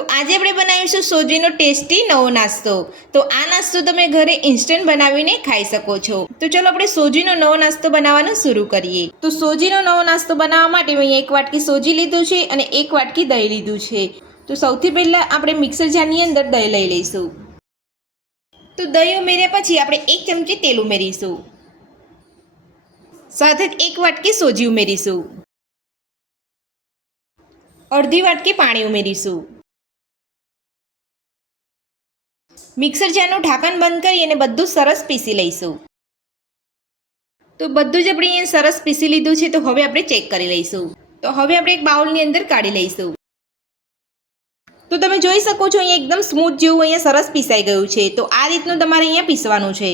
તો આજે આપણે બનાવીશું સોજીનો ટેસ્ટી નવો નાસ્તો। તો આ નાસ્તો તમે ઘરે ઇન્સ્ટન્ટ બનાવીને ખાઈ શકો છો। તો ચલો આપણે સોજીનો નવો નાસ્તો બનાવવાનું શરૂ કરીએ। તો સોજીનો નવો નાસ્તો બનાવવા માટે મેં અહીંયા 1 વાટકી સોજી લીધું છે અને 1 વાટકી દહીં લીધું છે। તો સૌથી પહેલાં આપણે મિક્સર જારની અંદર દહીં લઈ લઈશું। તો દહીં ઉમેર્યા પછી આપણે 1 ચમચી તેલ ઉમેરીશું, સાથે જ 1 વાટકી સોજી ઉમેરીશું, અડધી વાટકી પાણી ઉમેરીશું। મિક્સર જારનું ઢાંકણ બંધ કરી અને બધું સરસ પીસી લઈશું। તો બધું જ આપણે અહીંયા સરસ પીસી લીધું છે। તો હવે આપણે ચેક કરી લઈશું। તો હવે આપણે એક બાઉલની અંદર કાઢી લઈશું। તો તમે જોઈ શકો છો અહીંયા એકદમ સ્મૂથ જેવું અહીંયા સરસ પીસાઈ ગયું છે। તો આ રીતનું તમારે અહીંયા પીસવાનું છે।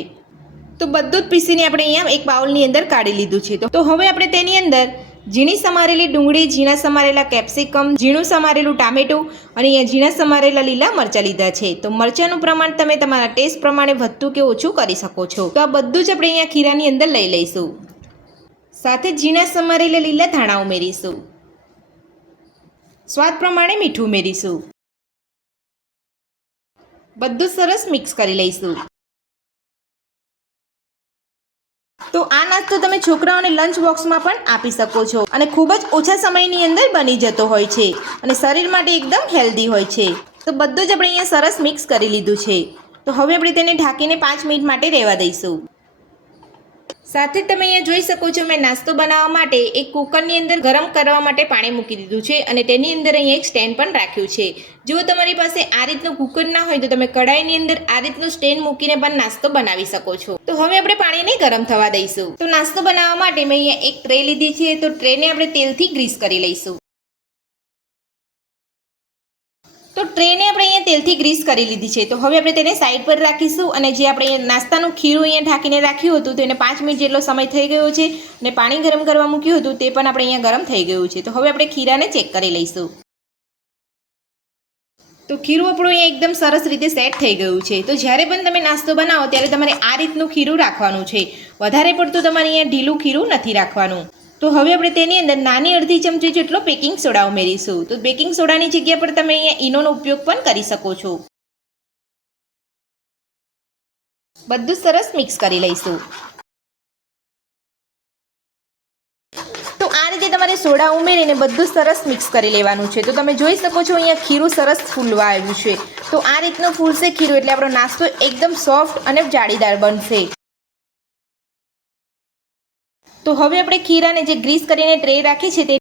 તો બધું જ પીસીને આપણે અહીંયા એક બાઉલની અંદર કાઢી લીધું છે। તો હવે આપણે તેની અંદર ઝીણી સમારેલી ડુંગળી, ઝીણા સમારેલા કેપ્સિકમ, ઝીણું સમારેલું ટામેટું અને અહીંયા ઝીણા સમારેલા લીલા મરચાં લીધા છે। તો મરચાંનું પ્રમાણ તમે તમારા ટેસ્ટ પ્રમાણે વધતું કે ઓછું કરી શકો છો। તો આ બધું જ આપણે અહીંયા ખીરાની અંદર લઈ લઈશું, સાથે ઝીણા સમારેલા લીલા ધાણા ઉમેરીશું, સ્વાદ પ્રમાણે મીઠું ઉમેરીશું, બધું સરસ મિક્સ કરી લઈશું। તો આ નાસ્તો તમે છોકરાઓને લંચ બોક્સમાં પણ આપી શકો છો અને ખૂબ જ ઓછા સમયની અંદર બની જતો હોય છે અને શરીર માટે એકદમ હેલ્ધી હોય છે। તો બધું જ આપણે અહીંયા સરસ મિક્સ કરી લીધું છે। તો હવે આપણે તેને ઢાંકીને 5 મિનિટ માટે રહેવા દઈશું। સાથે તમે અહીંયા જોઈ શકો છો મેં નાસ્તો બનાવવા માટે એક કુકરની અંદર ગરમ કરવા માટે પાણી મૂકી દીધું છે અને તેની અંદર અહીંયા એક સ્ટેન્ડ પણ રાખ્યું છે। જો તમારી પાસે આ રીતનું કુકર ના હોય તો તમે કઢાઈની અંદર આ રીતનું સ્ટેન્ડ મૂકીને પણ નાસ્તો બનાવી શકો છો। તો હવે આપણે પાણીને ગરમ થવા દઈશું। તો નાસ્તો બનાવવા માટે મેં અહીંયા એક ટ્રે લીધી છે। તો ટ્રેને આપણે તેલથી ગ્રીસ કરી લઈશું। તો ટ્રેને આપણે અહીંયા તેલથી ગ્રીસ કરી લીધી છે। તો હવે આપણે તેને સાઈડ પર રાખીશું અને જે આપણે નાસ્તાનું ખીરું અહીંયા ઢાંકીને રાખ્યું હતું તેને 5 મિનિટ જેટલો સમય થઈ ગયો છે અને પાણી ગરમ કરવા મૂક્યું હતું તે પણ આપણે અહીંયા ગરમ થઈ ગયું છે। તો હવે આપણે ખીરાને ચેક કરી લઈશું। તો ખીરું આપણું અહીંયા એકદમ સરસ રીતે સેટ થઈ ગયું છે। તો જ્યારે પણ તમે નાસ્તો બનાવો ત્યારે તમારે આ રીતનું ખીરું રાખવાનું છે, વધારે પડતું તમારે અહીંયા ઢીલું ખીરું નથી રાખવાનું। તો હવે આપણે તેની અંદર નાની અડધી ચમચી જેટલો બેકિંગ સોડા ઉમેરીશું। તો બેકિંગ સોડાની જગ્યા પર તમે અહીંયા ઈનોનો ઉપયોગ પણ કરી શકો છો। બધું સરસ મિક્સ કરી લઈશું। તો આ રીતે તમારે સોડા ઉમેરીને બધું સરસ મિક્સ કરી લેવાનું છે। તો તમે જોઈ શકો છો અહીંયા ખીરું સરસ ફૂલવા આવ્યું છે। તો આ રીતનું ફૂલશે ખીરું એટલે આપણો નાસ્તો એકદમ સોફ્ટ અને જાળીદાર બનશે। તો હવે આપણે ખીરાને જે ગ્રીસ કરીને ટ્રે રાખી છે તે